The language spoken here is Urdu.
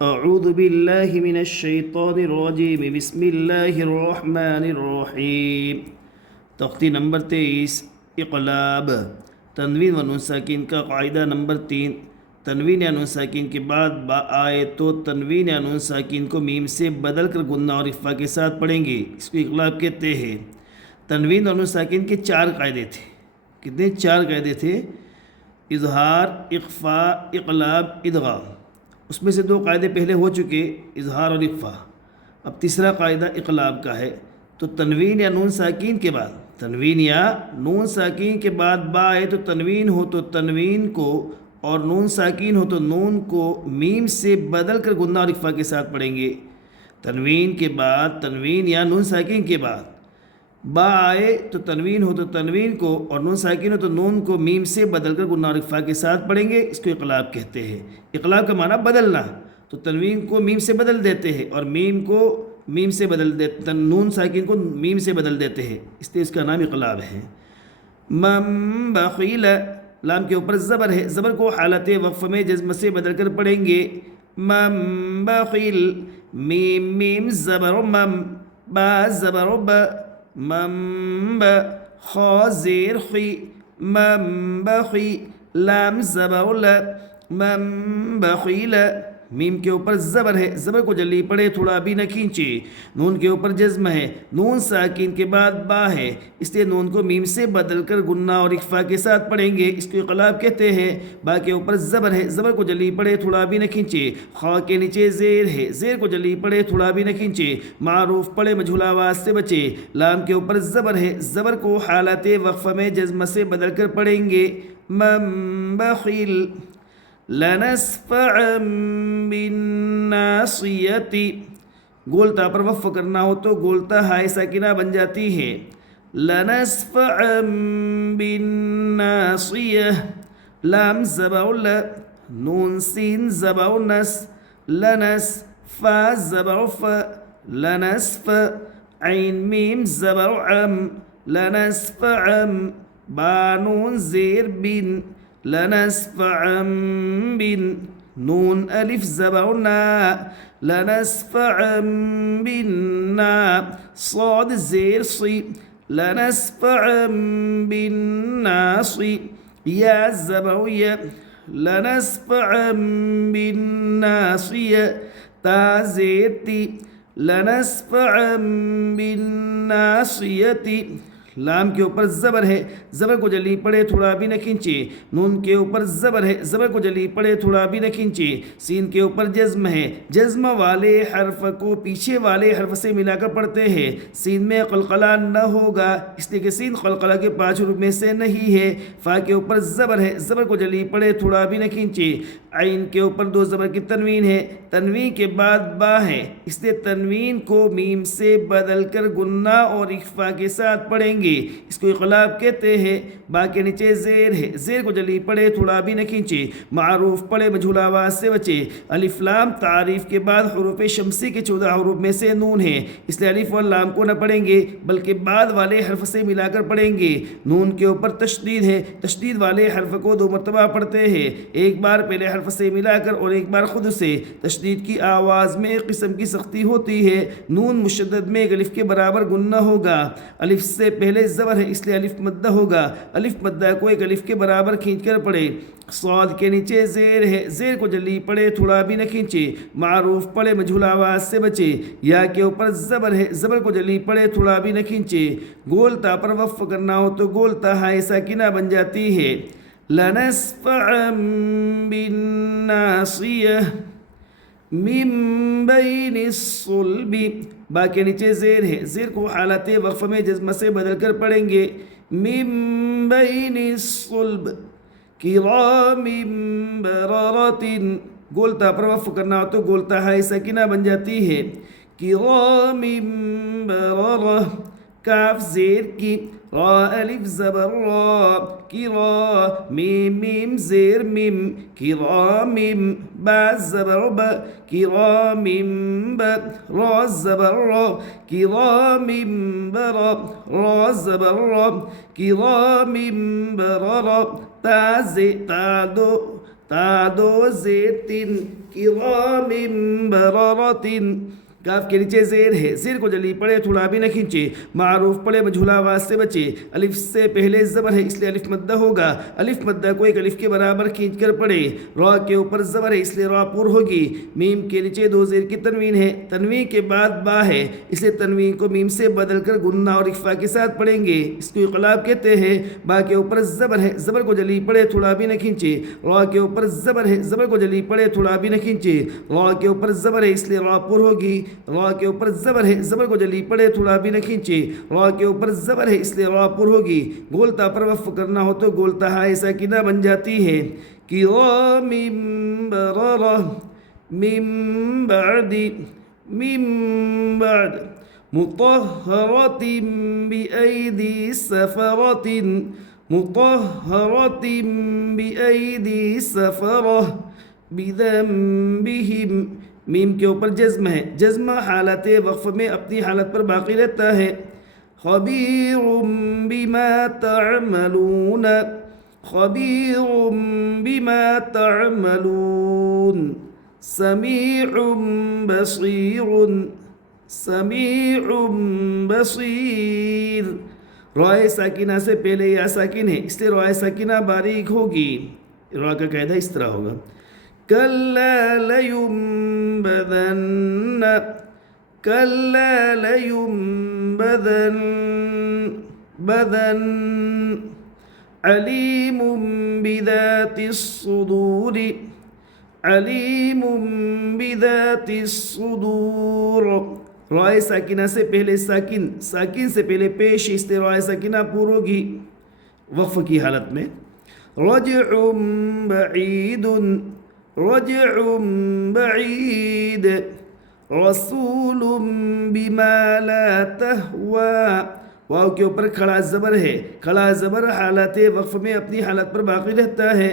اعوذ باللہ من الشیطان الرجیم بسم اللہ الرحمن الرحیم۔ تختی نمبر 23 اقلاب۔ تنوین و نون ساکن کا قاعدہ نمبر 3، تنوین یا نون ساکن کے بعد با آئے تو تنوین یا نون ساکن کو میم سے بدل کر غنہ اور اخفا کے ساتھ پڑھیں گے، اس کو اقلاب کہتے ہیں۔ تنوین اور نون ساکن کے 4 قاعدے تھے۔ کتنے؟ 4 قاعدے تھے: اظہار، اخفا، اقلاب، ادغام۔ اس میں سے 2 قاعدے پہلے ہو چکے، اظہار اور اخفا۔ اب تیسرا قاعدہ اقلاب کا ہے۔ تو تنوین یا نون ساکین کے بعد، تنوین یا نون ساکین کے بعد با ہے تو تنوین ہو تو تنوین کو، اور نون ساکین ہو تو نون کو میم سے بدل کر غنہ اور اخفا کے ساتھ پڑھیں گے۔ تنوین کے بعد، تنوین یا نون ساکین کے بعد با آئے تو تنوین ہو تو تنوین کو، اور نون ساکین ہو تو نون کو میم سے بدل کر غنہ اور اخفا کے ساتھ پڑھیں گے، اس کو اقلاب کہتے ہیں۔ اقلاب کا معنی بدلنا، تو تنوین کو میم سے بدل دیتے ہیں اور میم کو میم سے بدل دیتے، نون ساکین کو میم سے بدل دیتے ہیں، اس لیے اس کا نام اقلاب ہے۔ من بخیل، لام کے اوپر زبر ہے، زبر کو حالت وقف میں جزم سے بدل کر پڑھیں گے۔ من بخیل، میم میم زبر مم، با زبر با، من با، خا زیر خی، من بخی، لام زبر ل، من بخیل۔ میم کے اوپر زبر ہے، زبر کو جلدی پڑھے، تھوڑا بھی نہ کھینچے۔ نون کے اوپر جزم ہے، نون ساکین کے بعد با ہے، اس لیے نون کو میم سے بدل کر غنہ اور اخفا کے ساتھ پڑھیں گے، اس کو اقلاب کہتے ہیں۔ با کے اوپر زبر ہے، زبر کو جلدی پڑھے، تھوڑا بھی نہ کھینچے۔ خا کے نیچے زیر ہے، زیر کو جلدی پڑھے، تھوڑا بھی نہ کھینچے۔ معروف پڑھے، مجھول آواز سے بچے۔ لام کے اوپر زبر ہے، زبر کو حالت وقف میں جزم سے بدل کر پڑھیں گے۔ من بخیل، لنسفعا بالناصیۃ، گولتا پر وقف کرنا ہو تو گولتا ہائے ساکنہ بن جاتی ہے۔ لنسفعا بالناصیہ، لام زبر ل، نون سین زبر نس، لنس، فا زبر ف، لنسف، عین میم زبر عم، لنسفعا، با نون زیر بن، لنسفعا بن، نون الف زبر نا، لنسفعا بالنا، صاد زیر صی، لنسفعا بالناصی، یا زبر یا، لنسفعا بالناصیہ، تا زیر تی، لنسفعا بالناصیۃ۔ لام کے اوپر زبر ہے، زبر کو جلدی پڑھے، تھوڑا بھی نہ کھینچے۔ نون کے اوپر زبر ہے، زبر کو جلدی پڑھے، تھوڑا بھی نہ کھینچے۔ سین کے اوپر جزم ہے، جزم والے حرف کو پیچھے والے حرف سے ملا کر پڑھتے ہیں۔ سین میں قلقلہ نہ ہوگا، اس لیے کہ سین قلقلہ کے 5 حروف میں سے نہیں ہے۔ فا کے اوپر زبر ہے، زبر کو جلدی پڑھے، تھوڑا بھی نہ کھینچے۔ عین کے اوپر 2 زبر کی تنوین ہے، تنوین کے بعد با ہے، اس لیے تنوین کو میم سے بدل کر غنہ اور اخفا کے ساتھ پڑھیں گے، اس کو اقلاب کہتے ہیں۔ با کے نیچے زیر ہے، زیر کو جلدی پڑھے، تھوڑا بھی نہ کھینچے۔ معروف پڑھے، مجھول آواز سے بچے۔ الف لام تعریف کے بعد حروف شمسی کے 14 حروف میں سے نون ہے، اس لیے الف اور لام کو نہ پڑھیں گے بلکہ بعد والے حرف سے ملا کر پڑھیں گے۔ نون کے اوپر تشدید ہے، تشدید والے حرف کو 2 مرتبہ پڑھتے ہیں، ایک بار پہلے حرف سے ملا کر اور ایک بار خود سے۔ تشدید کی آواز میں ایک قسم کی سختی ہوتی ہے، نون مشدد میں ایک الف کے برابر غنہ ہوگا۔ الف سے پہلے زبر ہے، اس لیے الف مدہ ہوگا، الف مدہ کو ایک الف کے برابر کھینچ کر پڑھے۔ صاد کے نیچے زیر ہے، زیر کو جلدی پڑھے، تھوڑا بھی نہ کھینچے۔ معروف پڑھے، مجھول آواز سے بچے۔ یا کے اوپر زبر ہے، زبر کو جلدی پڑھے، تھوڑا بھی نہ کھینچے۔ گولتا پر وقف کرنا ہو تو گولتا ہائے ساکنہ بن جاتی ہے۔ لنسفعا بالناصیہ، من بین الصلب، با کے نیچے زیر ہے، زیر کو حالت وقف میں جزم سے بدل کر پڑھیں گے۔ من بین الصلب، کرام بررۃ، گولتا پر وقف کرنا ہو تو گولتا ہائے ساکنہ بن جاتی ہے۔ کرام بررہ، کاف زیر کی، را الف زبر را، کرا، میم میم زیر میم، کرام، با زبر با، کرام با، را زبر را، کرام برا، را زبر را، کرام بررا، تا تا دو زیر تین کرام بررۃ، کاف کے نیچے زیر ہے، زیر کو جلی پڑے تھوڑا بھی نہ کھینچے، معروف پڑے مجھولا آواز سے بچے، الف سے پہلے زبر ہے اس لیے الف مدہ ہوگا، الف مدہ کو ایک الف کے برابر کھینچ کر پڑے، را کے اوپر زبر ہے اس لیے را پر ہوگی، میم کے نیچے دو زیر کی تنوین ہے، تنوین کے بعد با ہے اس لیے تنوین کو میم سے بدل کر گنہ اور اخفا کے ساتھ پڑھیں گے، اس کو اقلاب کہتے ہیں۔ با کے اوپر زبر ہے، زبر کو جلی پڑے تھوڑا بھی نہ کھینچے، را کے اوپر زبر ہے، زبر کو جلی پڑے تھوڑا بھی نہ کھینچے، را کے اوپر زبر ہے اس لیے را پر ہوگی، را کے اوپر زبر ہے، زبر کو جلی پڑے تھوڑا بھی نہ کھینچے، را کے اوپر زبر ہے اس لیے را پر ہوگی، گولتا پر وقف کرنا ہو تو گولتا ہائے ساکنہ بن جاتی ہے۔ کرام بررہ، من بعد، من بعد، مطہرۃ بأیدی سفرۃ، مطہرۃ بأیدی سفرہ، بذنبہم، میم کے اوپر جزم ہے، جزم حالت وقف میں اپنی حالت پر باقی رہتا ہے۔ خبیر بما تعملون، خبیر بما تعملون، سمیع بصیر، سمیع بصیر۔ رائے ساکنہ سے پہلے یا ساکن ہے اس لیے رائے ساکنہ باریک ہوگی، را کا قاعدہ اس طرح ہوگا۔ كلا لينبذن، كلا لينبذن، بذن، عليم بذات الصدور، عليم بذات الصدور۔ رائے ساکنہ سے پہلے ساکن، ساکن سے پہلے پیش اس لیے رائے ساکنہ پور ہوگی وقف کی حالت میں۔ رجع بعید، رجع بعید، رسول بما لا تہوی، واو کے اوپر کھڑا زبر ہے، کھڑا زبر حالت وقف میں اپنی حالت پر باقی رہتا ہے۔